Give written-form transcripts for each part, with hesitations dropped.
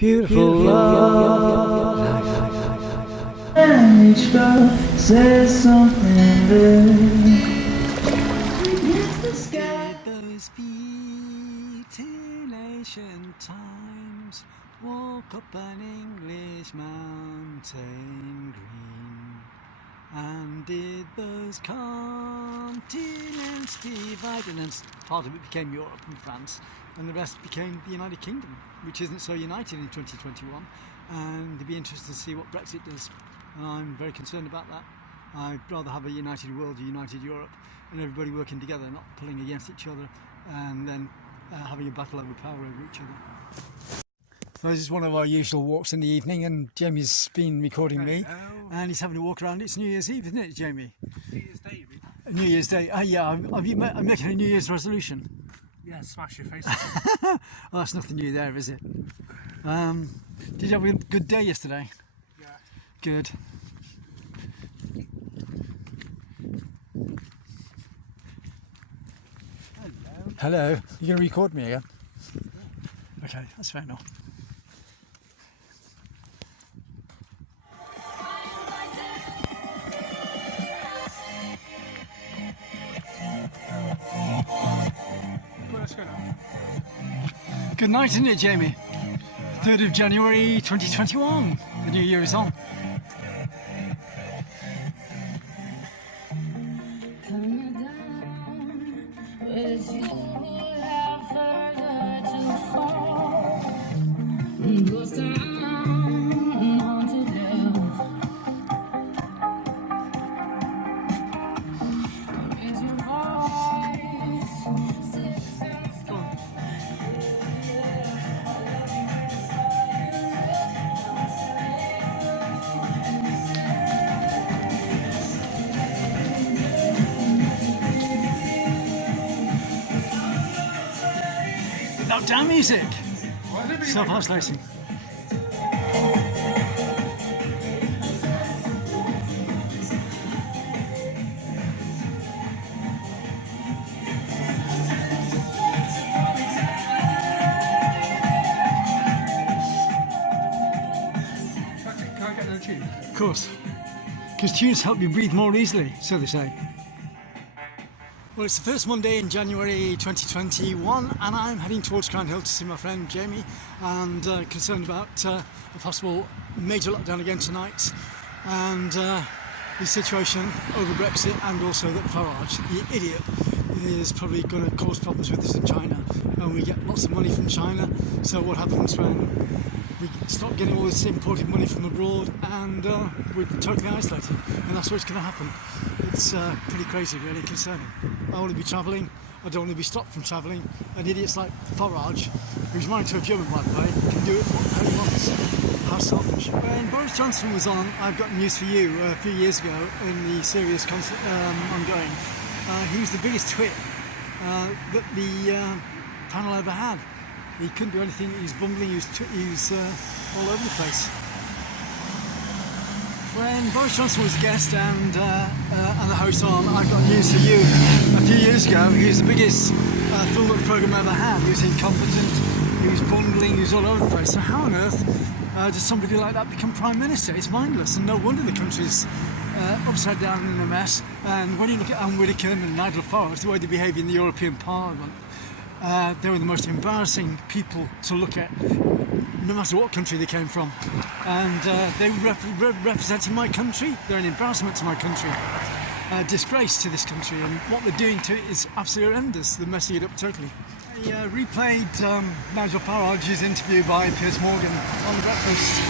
Beautiful love. And each girl says something there. Those feet in ancient times walk up an English mountain green. And did those continents divide? And then part of it became Europe and France, and the rest became the United Kingdom, which isn't so united in 2021. And it'd be interesting to see what Brexit does. And I'm very concerned about that. I'd rather have a united world, a united Europe, and everybody working together, not pulling against each other and then having a battle over power over each other. So this is one of our usual walks in the evening, and Jamie's been recording me, and he's having a walk around. It's New Year's Eve, isn't it, Jamie? New Year's Day, you mean? New Year's Day. Yeah, I'm making a New Year's resolution. Yeah, smash your face. Well, that's nothing new there, is it? Did you have a good day yesterday? Yeah. Good. Hello. You're going to record me again? Okay, that's fair enough. Well, let's go now. Good night, isn't it, Jamie? 3rd of January 2021. The new year is on. Without damn music. Self-isolating. Can I get another tune? Of course. Because tunes help you breathe more easily, so they say. Well, it's the first Monday in January 2021, and I'm heading towards Crown Hill to see my friend Jamie, and concerned about a possible major lockdown again tonight, and the situation over Brexit, and also that Farage, the idiot, is probably going to cause problems with us in China, and we get lots of money from China. So what happens when we stop getting all this imported money from abroad, and we're totally isolated, and that's what's going to happen. It's pretty crazy, really concerning. I want to be travelling, I don't want to be stopped from travelling, and idiots like Farage, who's married to a German, by the way, can do it how he wants. How selfish. When Boris Johnson was on I've Got News For You a few years ago in the serious concert ongoing, he was the biggest twit that the panel ever had. He couldn't do anything, he was bumbling, he was all over the place. When Boris Johnson was a guest and the host on I've Got News For You a few years ago, he was the biggest fool that the programme ever had. He was incompetent, he was bungling, he was all over the place. So how on earth does somebody like that become Prime Minister? It's mindless, and no wonder the country's upside down in a mess. And when you look at Anne Widdecombe and Nigel Farage, the way they behave in the European Parliament, they were the most embarrassing people to look at, no matter what country they came from. And they were representing my country. They're an embarrassment to my country, a disgrace to this country, and what they're doing to it is absolutely horrendous. They're messing it up totally. I replayed Nigel Farage's interview by Piers Morgan on the Breakfast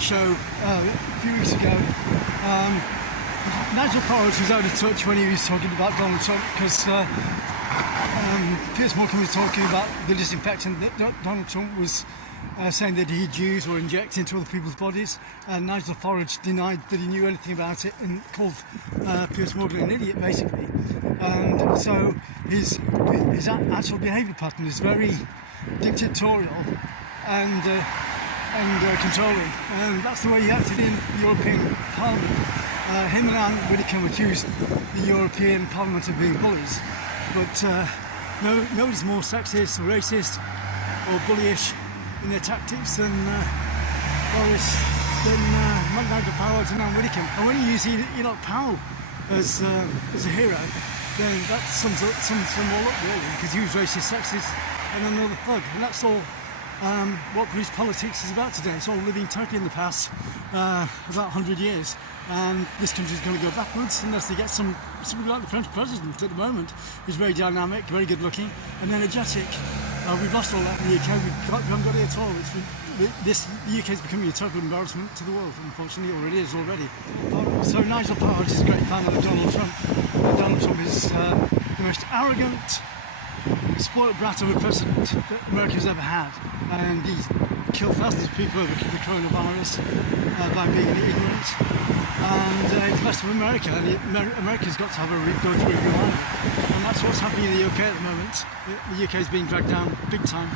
show a few weeks ago. Nigel Farage was out of touch when he was talking about Donald Trump, because Piers Morgan was talking about the disinfectant that Donald Trump was saying that he'd use or inject into other people's bodies, and Nigel Farage denied that he knew anything about it and called Piers Morgan an idiot, basically. And so his actual behaviour pattern is very dictatorial and controlling, and that's the way he acted in the European Parliament. Him and Anne Widdecombe accused the European Parliament of being bullies, but nobody's more sexist or racist or bullyish in their tactics than Nigel Farage and Anne Widdecombe. And when you use Enoch Powell as a hero, then that sums them all up really, because he was racist, sexist, and another thug, and that's all what British politics is about today. It's all living totally in the past, about 100 years, and this country's going to go backwards unless they get somebody like the French president at the moment, who's very dynamic, very good looking, and energetic. We've lost all that in the UK. We haven't got it at all. The UK is becoming a total embarrassment to the world, unfortunately, or it is already. So Nigel Farage is a great fan of Donald Trump. Donald Trump is the most arrogant, spoiled brat of a president that America's ever had, and he's killed thousands of people over the coronavirus by being ignorant, and it's the best of America, and America's got to have go through a revival, and that's what's happening in the UK at the moment. The UK is being dragged down big time.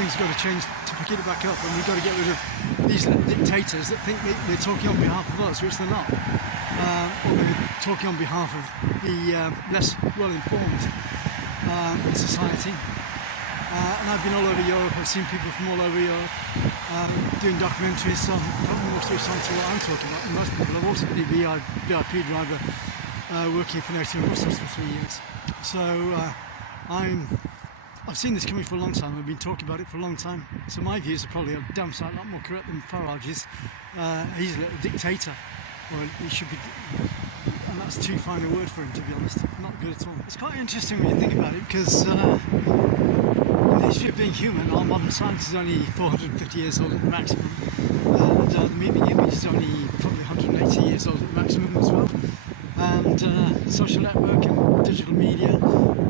Things have got to change to pick it back up, and we've got to get rid of these dictators that think they're talking on behalf of us, which they're not, or they're talking on behalf of the less well-informed in society. And I've been all over Europe. I've seen people from all over Europe doing documentaries, so I'm probably more switched on to what I'm talking about than most people. I've also been a VIP driver working for Native Muslims for 3 years. So I've seen this coming for a long time. I've been talking about it for a long time. So my views are probably a damn sight lot more correct than Farage's. He's a little dictator. Well, he should be, and that's too fine a word for him, to be honest. Not good at all. It's quite interesting when you think about it, because in the history of being human, our modern science is only 450 years old at the maximum, and the moving image is only probably 180 years old at the maximum as well. And social network and digital media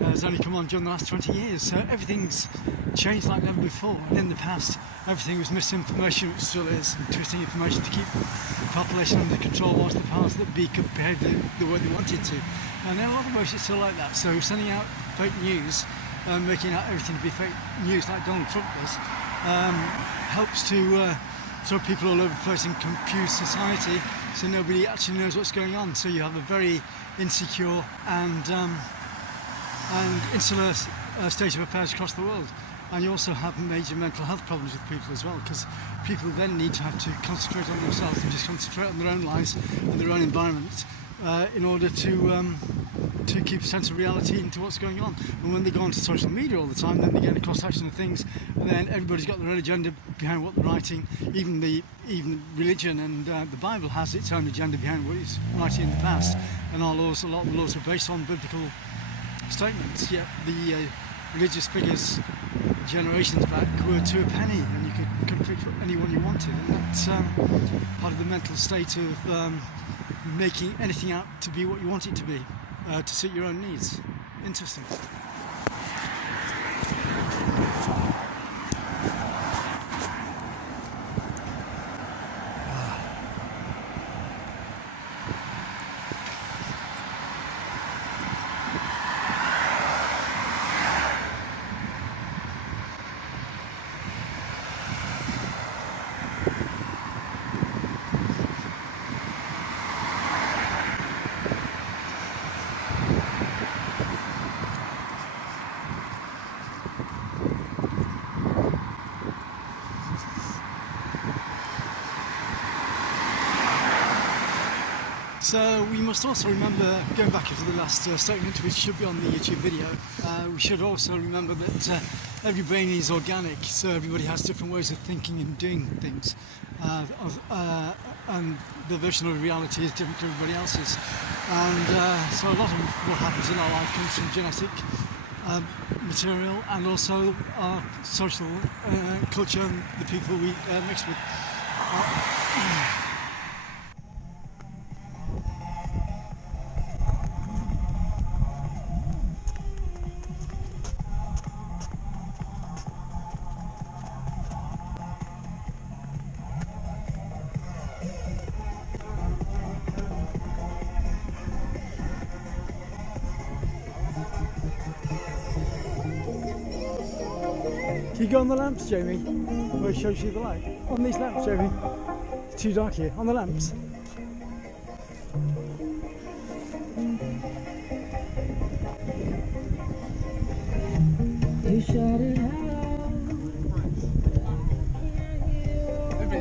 has only come on during the last 20 years, so everything's changed like never before. And in the past, everything was misinformation, which still is, and twisting information to keep the population under control whilst the powers that be could behave the way they wanted to. And in a lot of ways it's still like that. So sending out fake news, making out everything to be fake news like Donald Trump does, helps to throw people all over the place and confuse society, so nobody actually knows what's going on. So you have a very insecure and insular state of affairs across the world. And you also have major mental health problems with people as well, because people then need to have to concentrate on themselves and just concentrate on their own lives and their own environment in order to keep a sense of reality into what's going on. And when they go onto social media all the time, then they get a cross-section of things, and then everybody's got their own agenda behind what they're writing. Even religion and the Bible has its own agenda behind what it's writing in the past, and a lot of the laws are based on biblical statements. Yet the religious figures generations back were to a penny, and you could pick anyone you wanted, and that's part of the mental state of making anything out to be what you want it to be, to suit your own needs. Interesting. So we must also remember, going back into the last statement, which should be on the YouTube video, we should also remember that every brain is organic, so everybody has different ways of thinking and doing things, and the version of reality is different to everybody else's. And so a lot of what happens in our life comes from genetic material, and also our social culture and the people we mix with. Can you go on the lamps, Jamie? Where it shows you the light? On these lamps, Jamie. It's too dark here. On the lamps. You shot it out.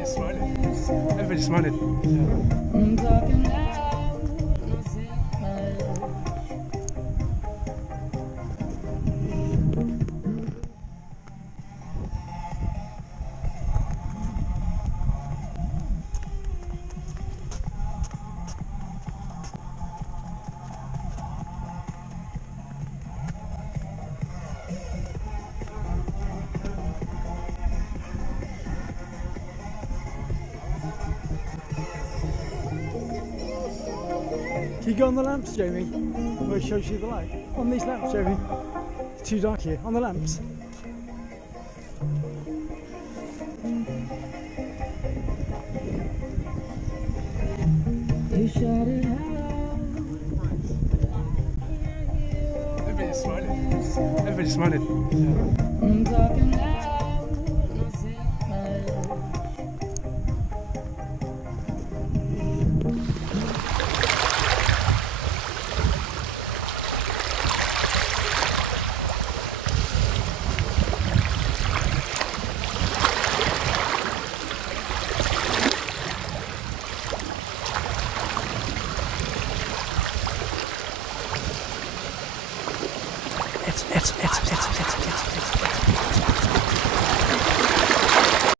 Everybody's smiling. Everybody's smiling. I'm talking loud, no simple. Can you go on the lamps, Jamie? Where it shows you the light? On these lamps, Jamie. It's too dark here. On the lamps. You shot it out. Everybody's smiling. Everybody's smiling. I'm talking loud, no simple. It's